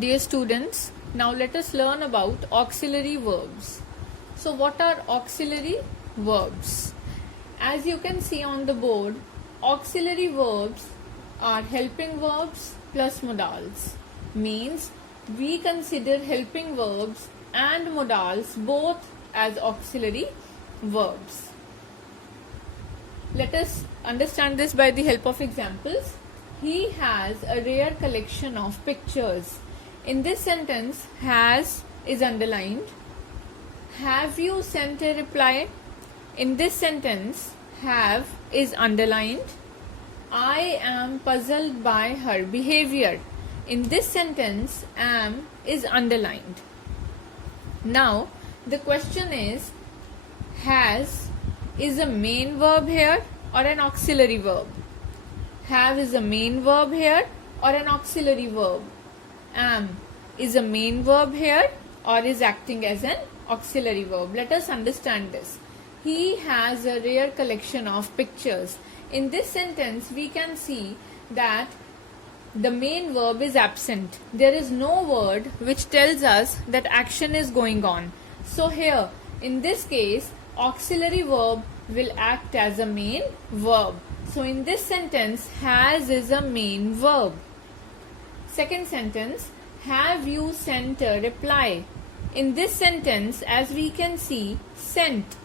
Dear students, now let us learn about auxiliary verbs. So what are auxiliary verbs? As you can see on the board, auxiliary verbs are helping verbs plus modals. Means we consider helping verbs and modals both as auxiliary verbs. Let us understand this by the help of examples. He has a rare collection of pictures. In this sentence, has is underlined. Have you sent a reply? In this sentence, have is underlined. I am puzzled by her behavior. In this sentence, am is underlined. Now, the question is, has is a main verb here or an auxiliary verb? Have is a main verb here or an auxiliary verb? Am is a main verb here or is acting as an auxiliary verb? Let us understand this. He has a rare collection of pictures. In this sentence, we can see that the main verb is absent. There is no word which tells us that action is going on. So here, in this case, auxiliary verb will act as a main verb. So in this sentence, has is a main verb. Second sentence, have you sent a reply? In this sentence, as we can see, sent.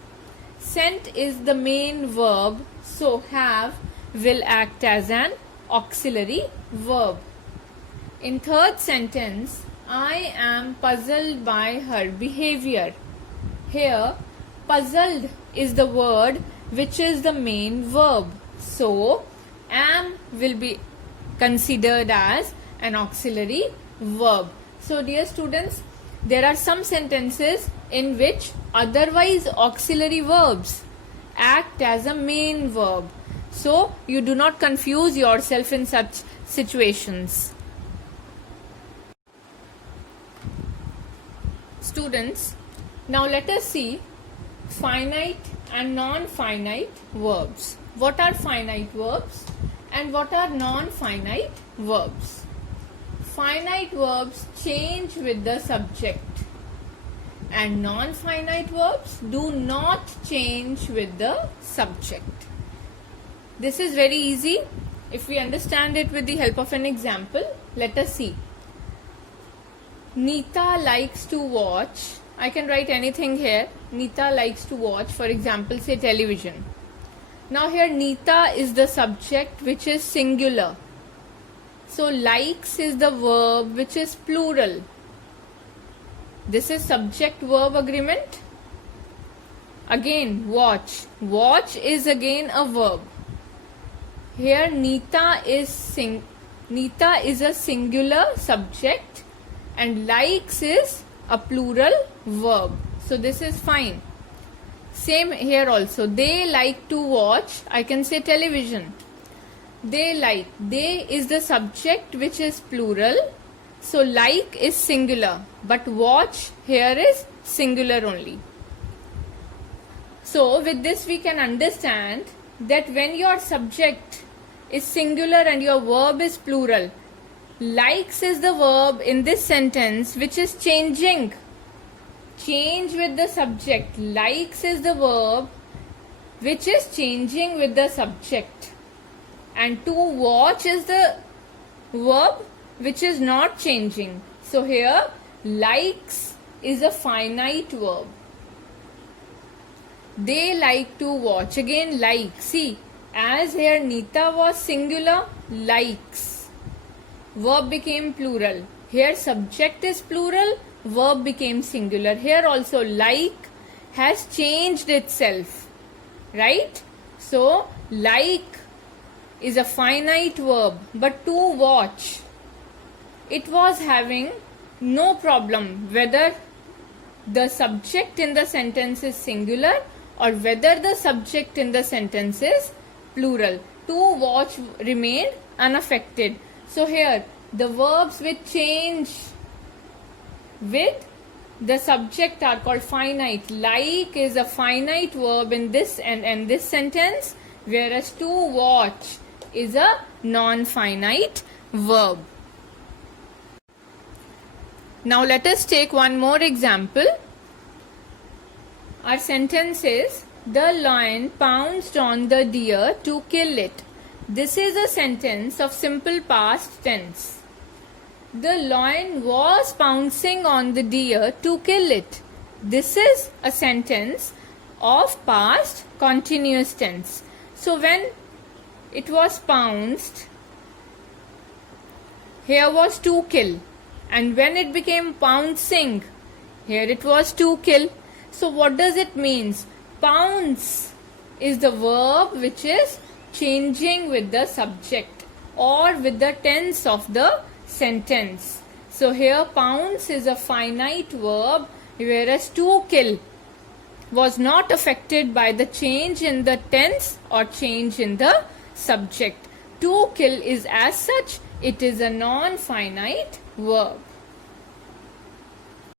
Sent is the main verb, so have will act as an auxiliary verb. In third sentence, I am puzzled by her behavior. Here, puzzled is the word which is the main verb. So, am will be considered as an auxiliary verb. So, dear students, there are some sentences in which otherwise auxiliary verbs act as a main verb. So, you do not confuse yourself in such situations. Students, now let us see finite and non-finite verbs. What are finite verbs and what are non-finite verbs? Finite verbs change with the subject and non-finite verbs do not change with the subject. This is very easy if we understand it with the help of an example. Let us see. Neeta likes to watch. I can write anything here. Neeta likes to watch, for example, say television. Now here Neeta is the subject which is singular. So likes is the verb which is plural. This is subject verb agreement. Again watch. Watch is again a verb. Here Neeta is a singular subject and likes is a plural verb. So this is fine. Same here also. They like to watch. I can say television. They like. They is the subject which is plural. So like is singular. But watch here is singular only. So with this we can understand that when your subject is singular and your verb is plural, likes is the verb in this sentence which is changing. Change with the subject. Likes is the verb which is changing with the subject. And to watch is the verb which is not changing. So here likes is a finite verb. They like to watch. Again like. See, as here Neeta was singular, likes. Verb became plural. Here subject is plural, verb became singular. Here also like has changed itself. Right? So like is a finite verb, but to watch, it was having no problem whether the subject in the sentence is singular or whether the subject in the sentence is plural. To watch remained unaffected. So here the verbs which change with the subject are called finite. Like is a finite verb in this and this sentence, whereas to watch is a non-finite verb. Now let us take one more example. Our sentence is, the lion pounced on the deer to kill it. This is a sentence of simple past tense. The lion was pouncing on the deer to kill it. This is a sentence of past continuous tense. So when it was pounced, here was to kill. And when it became pouncing, here it was to kill. So what does it mean? Pounce is the verb which is changing with the subject or with the tense of the sentence. So here pounce is a finite verb, whereas to kill was not affected by the change in the tense or change in the subject. To kill is as such, it is a non-finite verb.